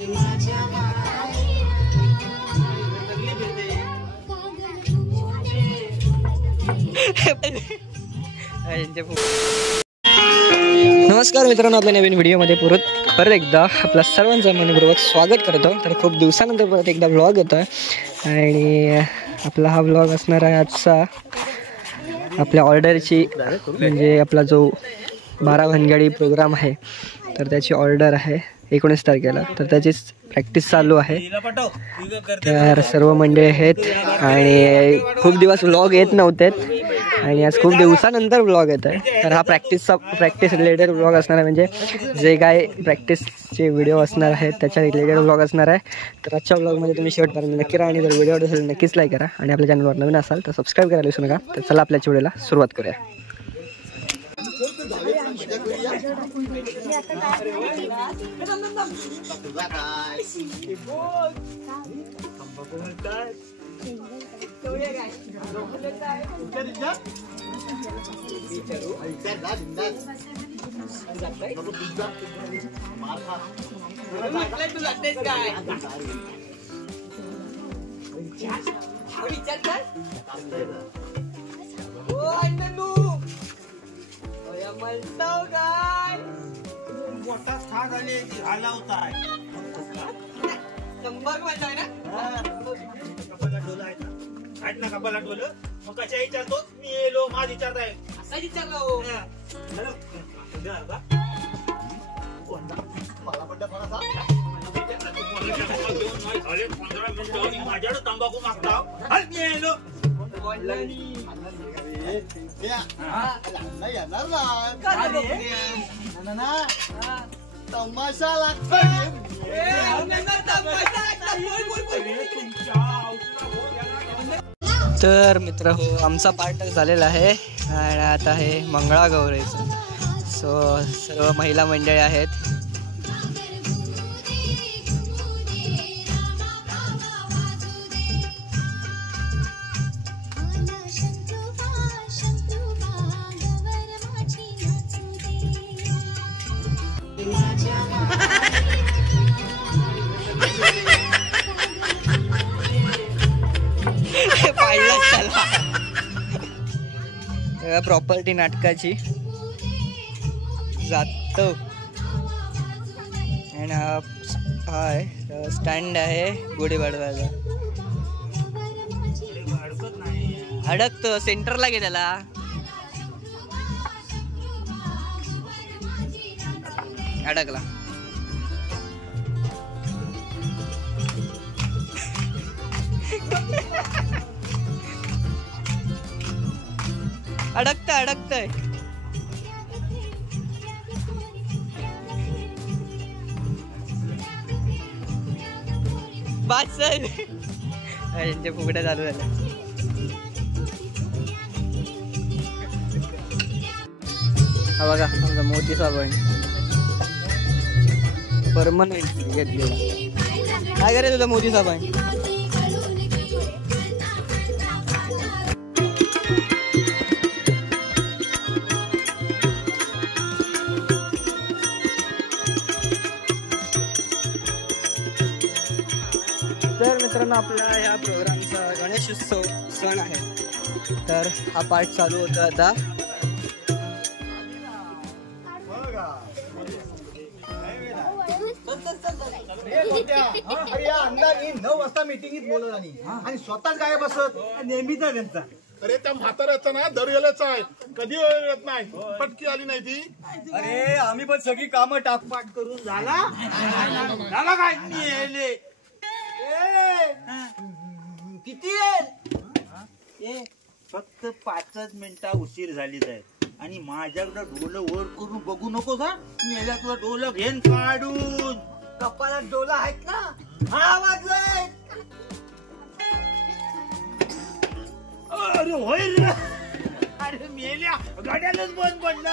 नमस्कार मित्रांनो, आपल्या नवीन व्हिडिओमध्ये परत एकदा आपल्या सर्वांचं मनपूर्वक स्वागत करतो. तर खूप दिवसानंतर परत एकदा व्लॉग येतो आहे आणि आपला हा व्लॉग असणार आहे आजचा आपल्या ऑर्डरची, म्हणजे आपला जो 12 भानगडी प्रोग्राम आहे तर त्याची ऑर्डर आहे 19 तारखेला. तर त्याचीच प्रॅक्टिस चालू आहे. तर सर्व मंडळी आहेत आणि खूप दिवस व्लॉग येत नव्हते आणि आज खूप दिवसानंतर व्लॉग येत आहे. तर हा प्रॅक्टिस रिलेटेड व्लॉग असणार आहे, म्हणजे जे काय प्रॅक्टिसचे व्हिडिओ असणार आहेत त्याच्या रिलेटेड व्लॉग असणार आहे. तर आजच्या व्लॉगमध्ये तुम्ही शेवटपर्यंत नक्की राहा आणि जर व्हिडिओ असेल नक्कीच लाईक करा आणि आपल्या चॅनलवर नवीन असाल तर सबस्क्राईब करायला विसरू नका. तर चला आपल्याच्या व्हिडिओला सुरुवात करूया. कपाला ठेवलं मग कशा विचारतो मी येलो माझ विचारताय असा विचारलो माझ्याकडे तंबाखू मागता तमाशा लागतो. तर मित्र हो, आमचा पार्ट झालेला आहे आणि आता आहे मंगळागौरीचं. सो सर्व महिला मंडळी आहेत. प्रॉपर्टी नाटकाची जात आणि हा आहे स्टँड आहे गुढी पाडवायला. अडकतो सेंटरला गे त्याला. अडकला. अडकतय बस यांच्या फुगड्या चालू झाल्या. हा बघा आमचा मोती साबण परमनंट घेतलेला. काय करे तुझा मोती साबण? तर मित्रांनो, आपला ह्या प्रोग्रामचा गणेशोत्सव सण आहे. तर हा पार्ट चालू होता आता. अंदाज 9 वाजता मीटिंगीत बोलत आणि स्वतःच काय बसत नेहमीचा त्यांचा. अरे त्या म्हाताऱ्याचा ना दरवेळेच आहे, कधी येत नाही. पटकी आली नाही ती. अरे आम्ही पण सगळी कामं टाकपाट करून झाला काय येले किती आहे? फक्त 5 मिनिटा उशीर झाली जाईल आणि माझ्याकडं डोलं वर करून बघू नकोस. हा मी याला तुला डोलं घेन काढून. कपाळात डोला आहेत ना. हा वाजलाय. अरे होय रे. अरे मेल्या गाड्यालाच बंद पडलं.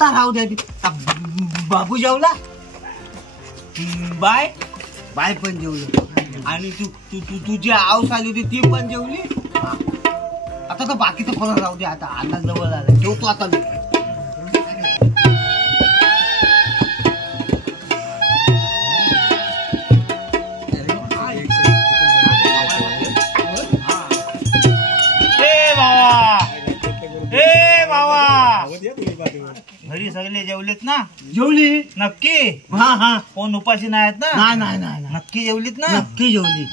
राहू द्या. बाबू जेवला. बाय बाय पण जेवली आणि तू तुझी आऊस आली होती ती पण जेवली. आता तर बाकीचं फरक राहू दे. आता जवळ आला. जेवतो आता मी. सगळे जेवलेत ना? जेवली. नक्की? हा हा. कोण उपाशी नाही आहेत ना? नाही नाही नाही. नक्की जेवलीत ना? नक्की जेवली.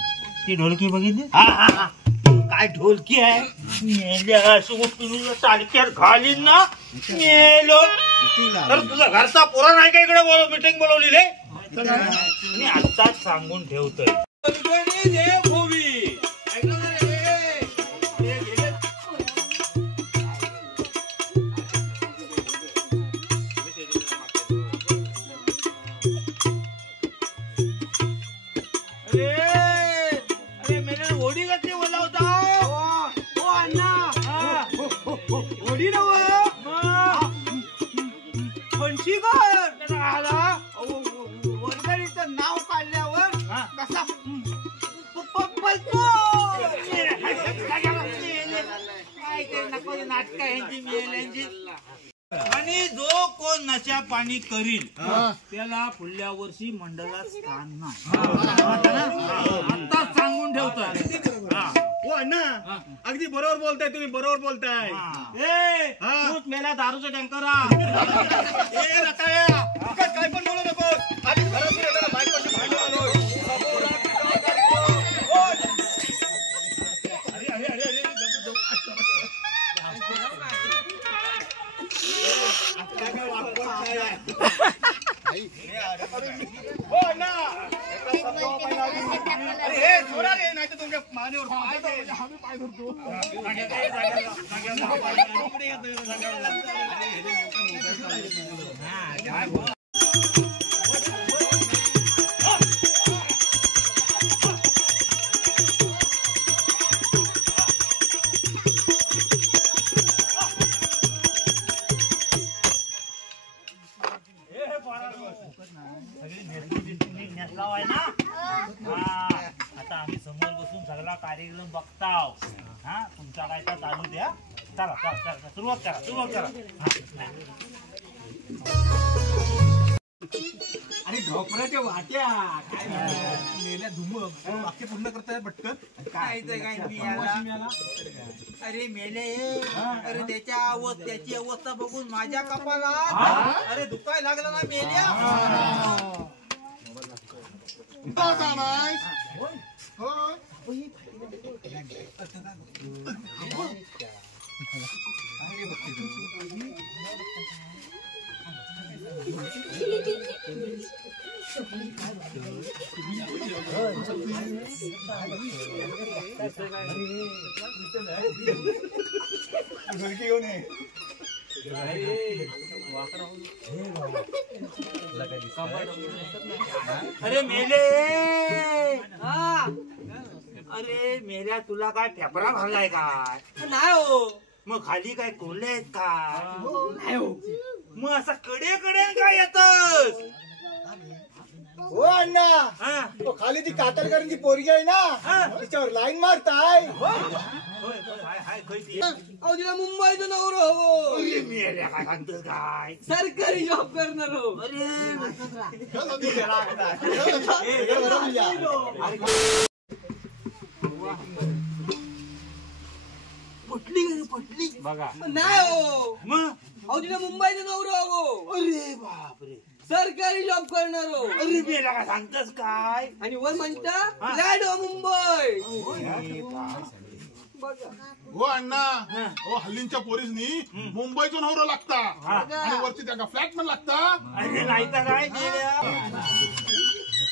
ती ढोलकी बघितली? हा हा हा. काय ढोलकी आहे. टाळक्यात घालीन ना मेलो. तर तुझा घरचा पोरा नाही का इकडे मीटिंग बोलवलेली? मी आत्ताच सांगून ठेवतोय. ओढी कसली बोलावता? ओढी नव फणशीकर वर्गणीचं नाव काढल्यावर कसा नाटक यांची. आणि जो कोण नशा पाणी करील त्याला पुढल्या वर्षी मंडळात स्थान नाही. आत्ताच सांगून ठेवतोय. हो अण्णा अगदी बरोबर बोलताय तुम्ही. बरोबर बोलताय. तूच मेला दारूचा टँकर. काय पण बोलू नको. आधी घरातून येताना बायकोशी भांडण आलोय. नाही तर तुमच्या मानेवर पाय धरतो. आता आम्ही समोर बसून सगळा कार्यक्रम बघताव. हा तुमचा काय तर चालू द्या. चला चला चला सुरुवात करा. आणि ढोपराच्या वाट्या काय मेल्या धुम वाक्य पूर्ण करताय पटकन. काय अरे मेले. अरे त्याची अवस्था बघून माझ्या कपाला अरे दुखाय लागला ना मेल्या. अरे मेले. अरे मेल्या तुला काय फेफरा भरलाय काय? नाही हो. मग खाली काय कोल्हे आहेत का? नाही हो. मग असं कडे काय येतस? हो अण्णा खाली ती कातलकरांची पोरगी आहे ना तिच्यावर लाईन मारताय. तिला मुंबईचं नवरो हो. मेल्या काय सांगतोस काय? सरकारी जॉब करणार हो. पटली बघा. नाही हो. मग तिला मुंबईचं नवरो हो. अरे बापरे. सरकारी जॉब करणार हो. अरे मेल्या काय सांगतोस काय? आणि वर म्हणता फ्लॅट हो मुंबई. हो अण्णा हो हल्लींच्या पोरीसनी मुंबईतून नवरा लागता आणि वरती त्या फ्लॅट पण लागता. अरे नाही तर काय मेल्या.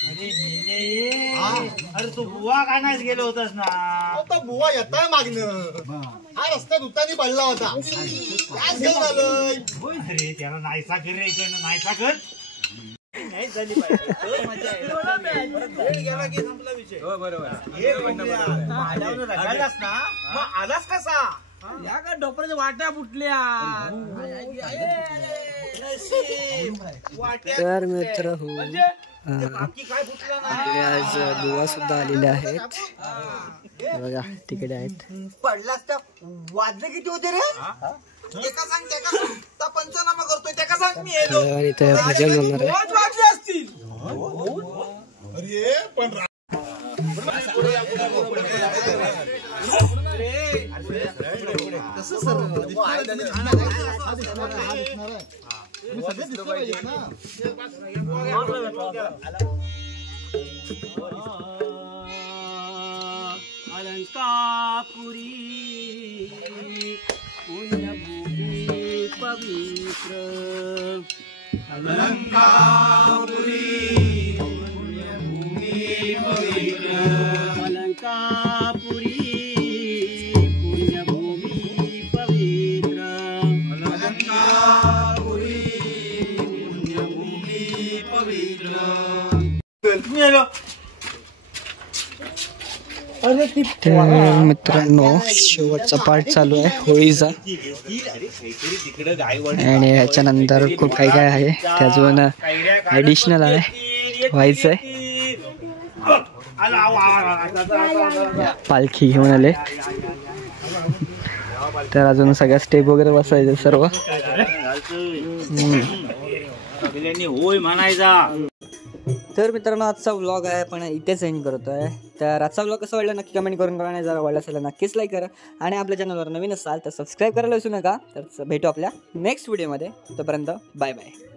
अरे मेले. अरे तू बुवा काय नाही गेलो होतास ना? आता बुवा येताय मागणं. हा रस्ता दुतानी पडला होता. काय घेऊन आलोय. अरे त्याला नाहीसा कर रे. इकडनं नाहीसा कर. नाही झाली पाहिजे. मजा आहे. गेला की संपला विषय. रगाडलास ना मग आलास कसा. या का डोपराच्या वाट्या फुटल्या. तर मित्र हो बाकी काय फुटलं आपले आज बुवा सुद्धा आलेले आहेत बघा तिकडे आहेत. पडलास तर वाजले किती होते रे. एका सांग त्या पंचनामा करतोय त्या सांग मी आणि ते भजन होणार आहे. वाजले असतील. अरे पण अलंकापुरी पुण्यभूमी पवित्र अलंकापुरी पुण्यभूमी पवित्र अलंकापुरी पुण्यभूमी पवित्र अलंकापुरी पुण्यभूमी पवित्र तर मित्रांनो शेवटचा पार्ट चालू आहे होळीचा आणि ह्याच्यानंतर खूप काही काय आहे ते अजून ॲडिशनल आहे व्हायचं आहे. पालखी घेऊन आले तर अजून सगळ्या स्टेप वगैरे बसायचे सर्व. होय म्हणायचा. तर मित्रांनो आजचा व्लॉग आहे पण इथेच एंड करतोय. तर आजचा व्लॉग कसा वाटला नक्की कमेंट करून करा. जर आवडला असेल नक्कीच लाईक करा आणि आपल्या चॅनलवर नवीन असाल तर सबस्क्राईब करायला विसरू नका. तर भेटू आपल्या नेक्स्ट व्हिडिओमध्ये. तोपर्यंत बाय बाय.